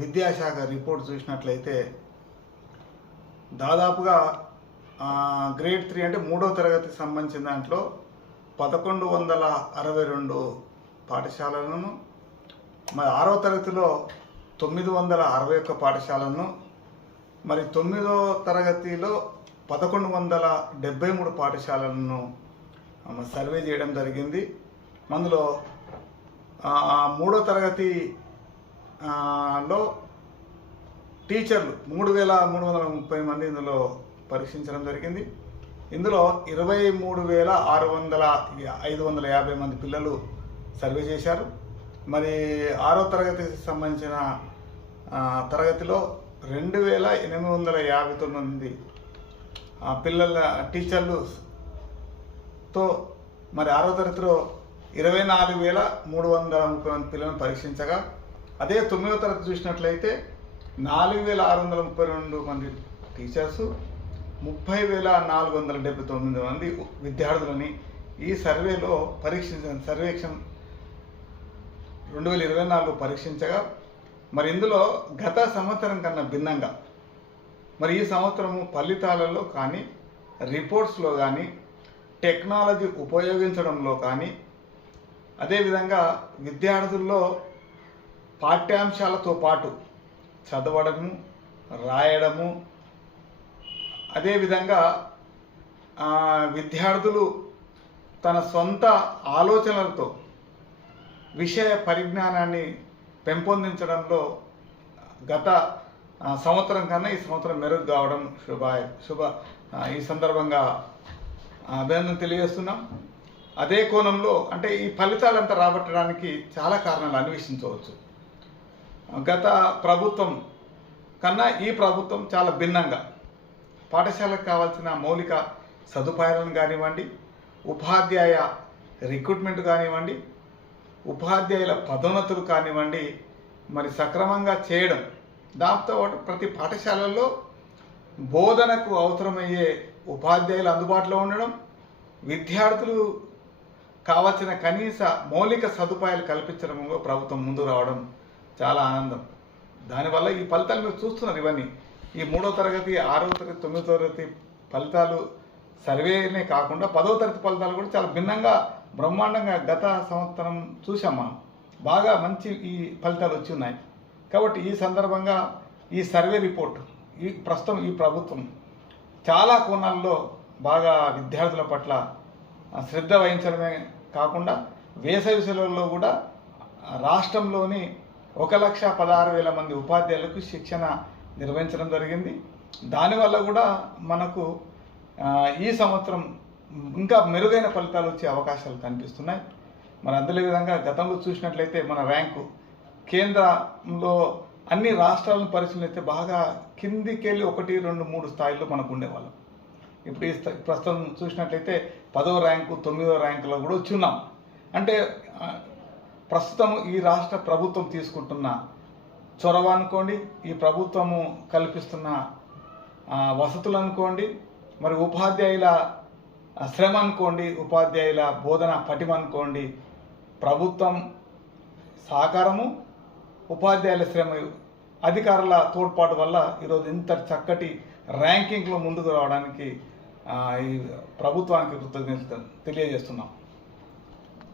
విద్యాశాఖ రిపోర్ట్ చూసినట్లయితే దాదాపుగా గ్రేడ్ త్రీ అంటే మూడో తరగతికి సంబంధించిన దాంట్లో పదకొండు వందల అరవై రెండు పాఠశాలలను మరి ఆరో తరగతిలో తొమ్మిది వందల అరవై ఒక్క పాఠశాలను మరి తొమ్మిదో తరగతిలో పదకొండు వందల డెబ్బై మూడు పాఠశాలలను సర్వే చేయడం జరిగింది. అందులో మూడో తరగతి లో టీచర్లు మూడు వేల మూడు వందల ముప్పై మంది ఇందులో పరీక్షించడం జరిగింది. ఇందులో ఇరవై మూడు వేల ఆరు వందల ఐదు వందల యాభై మంది పిల్లలు సర్వే చేశారు. మరి ఆరో తరగతికి సంబంధించిన తరగతిలో రెండు వేల ఎనిమిది వందల యాభై తొమ్మిది మంది ఆ, పిల్లల టీచర్లు తో మరి ఆరో తరగతిలో ఇరవై నాలుగు వేల మూడు వందల ముప్పై మంది పిల్లలను పరీక్షించగా అదే తొమ్మిదో తరగతి చూసినట్లయితే నాలుగు వేల ఆరు వందల ముప్పై రెండు మంది టీచర్స్ ముప్పై వేల నాలుగు వందల డెబ్బై తొమ్మిది మంది విద్యార్థులని ఈ సర్వేలో పరీక్షించిన సర్వేక్షణ రెండు వేల ఇరవై నాలుగు పరీక్షించగా మరి ఇందులో గత సంవత్సరం కన్నా భిన్నంగా మరి ఈ సంవత్సరము ఫలితాలలో కానీ రిపోర్ట్స్లో కానీ టెక్నాలజీ ఉపయోగించడంలో కానీ అదేవిధంగా విద్యార్థుల్లో పాఠ్యాంశాలతో పాటు చదవడము రాయడము అదేవిధంగా విద్యార్థులు తన సొంత ఆలోచనలతో విషయ పరిజ్ఞానాన్ని పెంపొందించడంలో గత సంవత్సరం కన్నా ఈ సంవత్సరం మెరుగు కావడం శుభ శుభ ఈ సందర్భంగా అభినందన తెలియజేస్తున్నాం. అదే కోణంలో అంటే ఈ ఫలితాలంతా రాబట్టడానికి చాలా కారణాలు అన్వేషించవచ్చు. గత ప్రభుత్వం కన్నా ఈ ప్రభుత్వం చాలా భిన్నంగా పాఠశాలకు కావాల్సిన మౌలిక సదుపాయాలను కానివ్వండి ఉపాధ్యాయ రిక్రూట్మెంట్ కానివ్వండి ఉపాధ్యాయుల పదోన్నతులు కానివ్వండి మరి సక్రమంగా చేయడం దాంతో ప్రతి పాఠశాలల్లో బోధనకు అవసరమయ్యే ఉపాధ్యాయులు అందుబాటులో ఉండడం విద్యార్థులు కావాల్సిన కనీస మౌలిక సదుపాయాలు కల్పించడంలో ప్రభుత్వం ముందు రావడం చాలా ఆనందం. దానివల్ల ఈ ఫలితాలు మీరు చూస్తున్నారు ఇవన్నీ. ఈ మూడో తరగతి ఆరో తరగతి తొమ్మిదో తరగతి ఫలితాలు సర్వేనే కాకుండా పదో తరగతి ఫలితాలు కూడా చాలా భిన్నంగా బ్రహ్మాండంగా గత సంవత్సరం చూసాం మనం. బాగా మంచి ఈ ఫలితాలు వచ్చి ఉన్నాయి. కాబట్టి ఈ సందర్భంగా ఈ సర్వే రిపోర్ట్ ఈ ప్రస్తుతం ఈ ప్రభుత్వం చాలా కోణాల్లో బాగా విద్యార్థుల పట్ల శ్రద్ధ వహించడమే కాకుండా వేసవి సెలవుల్లో కూడా రాష్ట్రంలోని ఒక లక్ష పదహారు వేల మంది ఉపాధ్యాయులకు శిక్షణ నిర్వహించడం జరిగింది. దానివల్ల కూడా మనకు ఈ సంవత్సరం ఇంకా మెరుగైన ఫలితాలు వచ్చే అవకాశాలు కనిపిస్తున్నాయి. మరి అందులో విధంగా గతంలో చూసినట్లయితే మన ర్యాంకు కేంద్రంలో అన్ని రాష్ట్రాలను పరిశీలిస్తే బాగా కిందికెళ్ళి ఒకటి రెండు మూడు స్థాయిలో మనకు ఉండేవాళ్ళం. ఇప్పుడు ఈ ప్రస్తుతం చూసినట్లయితే పదో ర్యాంకు తొమ్మిదో ర్యాంకులో కూడా వచ్చి ఉన్నాం. అంటే ప్రస్తుతం ఈ రాష్ట్ర ప్రభుత్వం తీసుకుంటున్న చొరవ అనుకోండి ఈ ప్రభుత్వము కల్పిస్తున్న వసతులు అనుకోండి మరి ఉపాధ్యాయుల శ్రమ అనుకోండి ఉపాధ్యాయుల బోధన పటిమ అనుకోండి ప్రభుత్వం సహకారము ఉపాధ్యాయుల శ్రమ అధికారుల తోడ్పాటు వల్ల ఈరోజు ఇంత చక్కటి ర్యాంకింగ్లో ముందుకు రావడానికి ఈ ప్రభుత్వానికి కృతజ్ఞతలు తెలియజేస్తున్నాం.